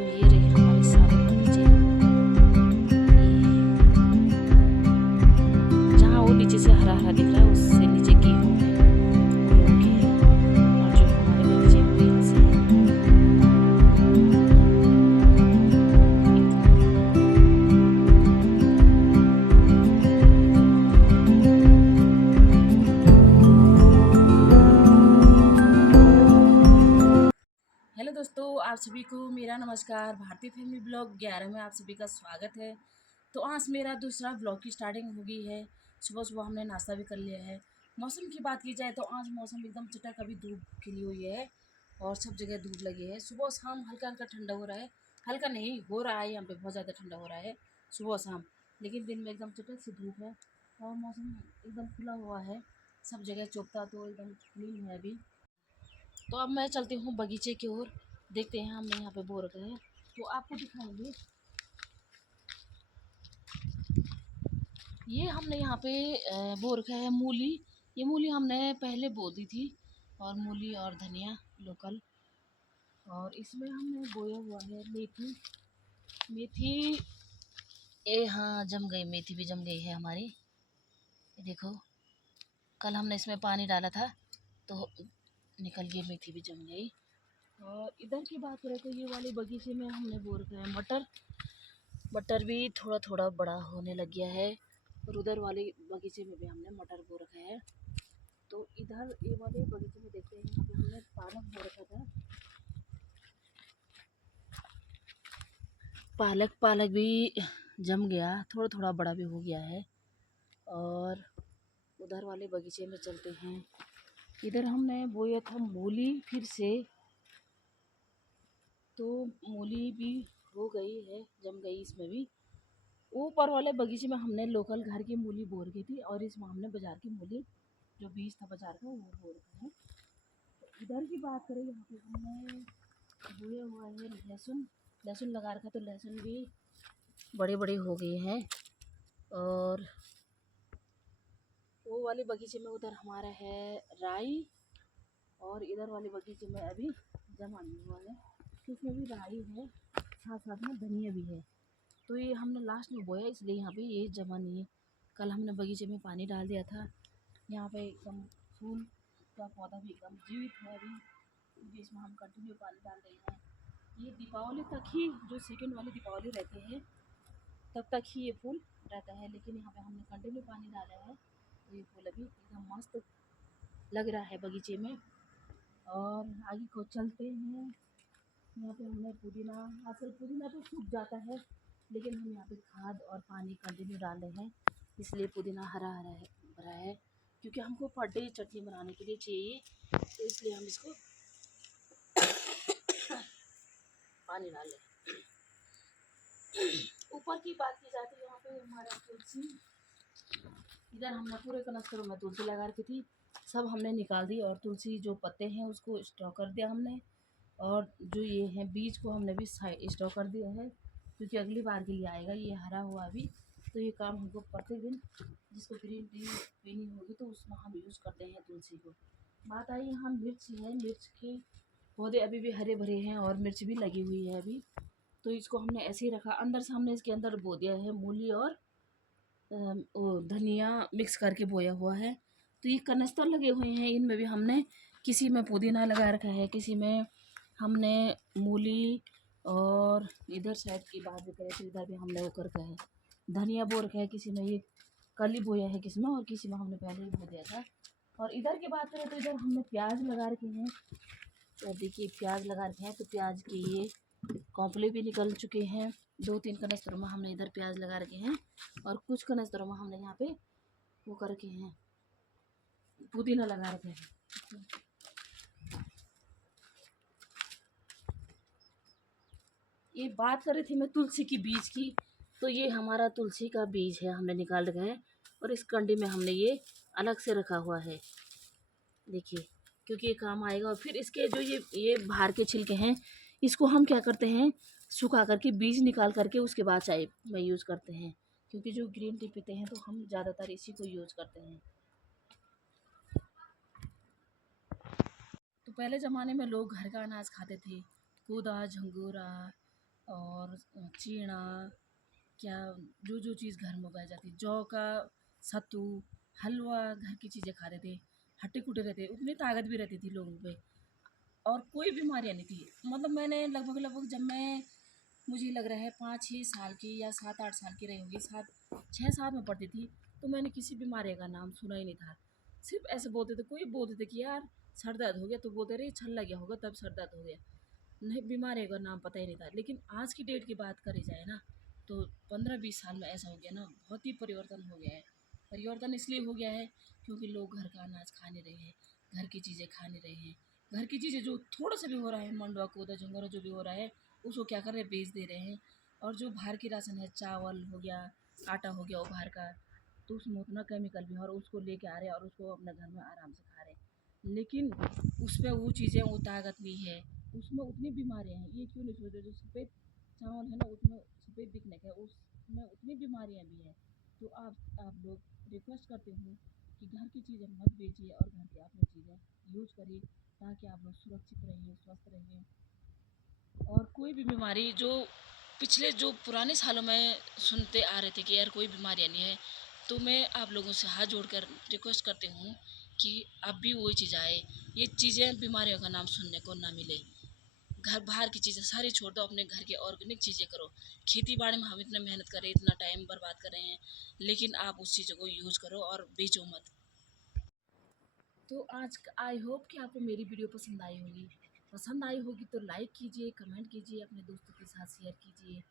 तो ये रहे हमारे सारे बगीचे। जहाँ वो नीचे से हरा हरा दिख रहा है उससे नीचे गेहूँ है, लौकी है, और जो हमारे बगीचे में बीन्स है। हेलो दोस्तों, आप सभी को मेरा नमस्कार। भारतीय फैमिली ब्लॉग 11 में आप सभी का स्वागत है। तो आज मेरा दूसरा ब्लॉग की स्टार्टिंग हो गई है। सुबह सुबह हमने नाश्ता भी कर लिया है। मौसम की बात की जाए तो आज मौसम एकदम चटक, अभी धूप खिली हुई है और सब जगह धूप लगी है। सुबह शाम हल्का हल्का ठंडा हो रहा है, हल्का नहीं हो रहा है, यहाँ पे बहुत ज़्यादा ठंडा हो रहा है सुबह शाम। लेकिन दिन में एकदम चटक सी धूप है और मौसम एकदम खुला हुआ है, सब जगह चौकता तो एकदम क्लीन है अभी। तो अब मैं चलती हूँ बगीचे की ओर। देखते हैं, हमने यहाँ पे बो रखे हैं तो आपको दिखाएंगे। ये हमने यहाँ पे बो रखा है मूली। ये मूली हमने पहले बो दी थी, और मूली और धनिया लोकल। और इसमें हमने बोया हुआ है मेथी। मेथी हाँ, जम गई, मेथी भी जम गई है हमारी। ये देखो, कल हमने इसमें पानी डाला था तो निकल गई, मेथी भी जम गई। और इधर की बात करें तो ये वाले बगीचे में हमने बो रखा है मटर। मटर भी थोड़ा थोड़ा बड़ा होने लग गया है, और उधर वाले बगीचे में भी हमने मटर बो रखा है। तो इधर ये वाले बगीचे में देखते हैं, यहाँ पे हमने पालक बो रखा था। पालक भी जम गया, थोड़ा थोड़ा बड़ा भी हो गया है। और उधर वाले बगीचे में चलते हैं। इधर हमने बोया था मूली फिर से, तो मूली भी हो गई है, जम गई इसमें भी। ऊपर वाले बगीचे में हमने लोकल घर की मूली बो रखी थी, और इसमें हमने बाज़ार की मूली, जो बीज था बाज़ार का, वो बो रखा है। तो इधर की बात करें, यहाँ पे हमने बोया हुआ है लहसुन। लहसुन लगा रखा, तो लहसुन भी बड़े बड़े हो गए हैं। और वो वाले बगीचे में उधर हमारा है राई, और इधर वाले बगीचे में अभी जमा नहीं हुआ है, तो इसमें भी राई है, साथ साथ में धनिया भी है। तो ये हमने लास्ट में बोया, इसलिए यहाँ पे ये जमा नहीं है। कल हमने बगीचे में पानी डाल दिया था। यहाँ पे एकदम फूल का पौधा भी एकदम जीवित है अभी, क्योंकि इसमें हम कंटिन्यू पानी डाल रहे हैं। ये दीपावली तक ही, जो सेकंड वाली दीपावली रहते हैं तब तक ही ये फूल रहता है, लेकिन यहाँ पे हमने कंटिन्यू पानी डाला है, तो ये फूल अभी एकदम मस्त लग रहा है बगीचे में। और आगे को चलते हैं। यहाँ पे हमने पुदीना, आजकल पुदीना तो सूख जाता है, लेकिन हम यहाँ पे खाद और पानी कंटिन्यू डाल रहे हैं, इसलिए पुदीना हरा हरा है, भरा है। क्योंकि हमको पर डे चटनी बनाने के लिए चाहिए, तो इसलिए हम इसको पानी डाल रहे हैं। ऊपर की बात की जाती है, यहाँ पे हमारा तुलसी, इधर हमने पूरे कनस्तरों में तुलसी लगा रखी थी, सब हमने निकाल दी, और तुलसी जो पत्ते हैं उसको स्टॉक कर दिया हमने। और जो ये है बीज को हमने भी स्टॉक कर दिया है, क्योंकि अगली बार के लिए आएगा ये हरा हुआ अभी। तो ये काम हमको प्रत्येक दिन, जिसको ग्रीन टी पीनी होगी तो उसमें हम यूज़ करते हैं तुलसी को। बात आई यहाँ मिर्च है, मिर्च के पौधे अभी भी हरे भरे हैं और मिर्च भी लगी हुई है अभी। तो इसको हमने ऐसे ही रखा, अंदर से हमने इसके अंदर बो दिया है मूली और धनिया मिक्स करके बोया हुआ है। तो ये कनस्तर लगे हुए हैं, इनमें भी हमने किसी में पुदीना लगा रखा है, किसी में हमने मूली, और इधर साइड की बात भी करें तो इधर भी हमने वो कर रखा है, धनिया बो रखा है, किसी में ये कल ही बोया है, किसी में, और किसी में हमने पहले ही बो दिया था। और इधर की बात करें तो इधर हमने प्याज लगा रखे हैं। तो देखिए प्याज लगा रखे हैं, तो प्याज के ये कॉम्पले भी निकल चुके हैं। 2-3 कनस्तरों में हमने इधर प्याज लगा रखे हैं, और कुछ कनस्तरों में हमने यहाँ पे वो कर रखे हैं, पुदीना लगा रखे हैं। ये बात कर रही थी मैं तुलसी की बीज की, तो ये हमारा तुलसी का बीज है, हमने निकाल रखा है, और इस कंडी में हमने ये अलग से रखा हुआ है, देखिए, क्योंकि ये काम आएगा। और फिर इसके जो ये बाहर के छिलके हैं, इसको हम क्या करते हैं, सुखा करके बीज निकाल करके उसके बाद चाय में यूज़ करते हैं, क्योंकि जो ग्रीन टी पीते हैं तो हम ज़्यादातर इसी को यूज़ करते हैं। तो पहले ज़माने में लोग घर का अनाज खाते थे, कूदा झंगोरा, और चीना, क्या जो जो चीज़ घर में उगाई जाती, जौ का सत्तू, हलवा, घर की चीज़ें खाते थे, हट्टे कुटे रहते, उतनी ताकत भी रहती थी लोगों पे और कोई बीमारियाँ नहीं थी। मतलब मैंने लगभग लगभग जब मैं, मुझे लग रहा है 5-6 साल की या 7-8 साल की रही होंगी, 7-6 साल में पढ़ती थी, तो मैंने किसी बीमारी का नाम सुना ही नहीं था। सिर्फ ऐसे बोलते थे, कोई बोलते थे कि यार सर दर्द हो गया, तो बोलते रहे छल लग गया होगा तब सर दर्द हो गया, नहीं बीमारी का नाम पता ही नहीं था। लेकिन आज की डेट की बात करी जाए ना, तो 15-20 साल में ऐसा हो गया ना, बहुत ही परिवर्तन हो गया है। परिवर्तन इसलिए हो गया है क्योंकि लोग घर का अनाज खा नहीं रहे हैं, घर की चीज़ें खा नहीं रहे हैं। घर की चीज़ें जो थोड़ा सा भी हो रहा है, मंडुआ कोदा झंगोरा जो भी हो रहा है, उसको क्या कर रहे हैं, बेच दे रहे हैं। और जो बाहर की राशन है, चावल हो गया, आटा हो गया, वो बाहर का, तो उसमें उतना केमिकल भी है और उसको लेके आ रहे हैं और उसको अपने घर में आराम से खा रहे हैं। लेकिन उसमें वो चीज़ें, वो ताकत नहीं है, उसमें उतनी बीमारियाँ हैं। ये क्यों नहीं सोचते, जो सफ़ेद चावल है ना, उसमें सफ़ेद दिखने का, उसमें उतनी बीमारियाँ भी हैं। तो आप लोग रिक्वेस्ट करते हूँ कि घर की चीज़ें मत बेचिए और घर की अपनी चीज़ें यूज करिए, ताकि आप लोग सुरक्षित रहिए, स्वस्थ रहिए। और कोई भी बीमारी जो पिछले जो पुराने सालों में सुनते आ रहे थे कि यार कोई बीमारियाँ नहीं है, तो मैं आप लोगों से हाथ जोड़कर रिक्वेस्ट करती हूँ कि अब भी वही चीज़ आए, ये चीज़ें बीमारियों का नाम सुनने को ना मिले। घर बाहर की चीज़ें सारी छोड़ दो, अपने घर के ऑर्गेनिक चीज़ें करो। खेती बाड़ी में हम इतना मेहनत कर रहे हैं, इतना टाइम बर्बाद कर रहे हैं, लेकिन आप उस चीज़ों को यूज़ करो और बेचो मत। तो आज आई होप कि आपको मेरी वीडियो पसंद आई होगी। पसंद आई होगी तो लाइक कीजिए, कमेंट कीजिए, अपने दोस्तों के साथ शेयर कीजिए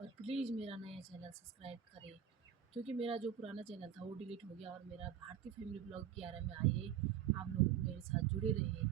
और प्लीज़ मेरा नया चैनल सब्सक्राइब करें, क्योंकि मेरा जो पुराना चैनल था वो डिलीट हो गया और मेरा भारतीय फैमिली ब्लॉग 11 में आइए, आप लोग मेरे साथ जुड़े रहिए।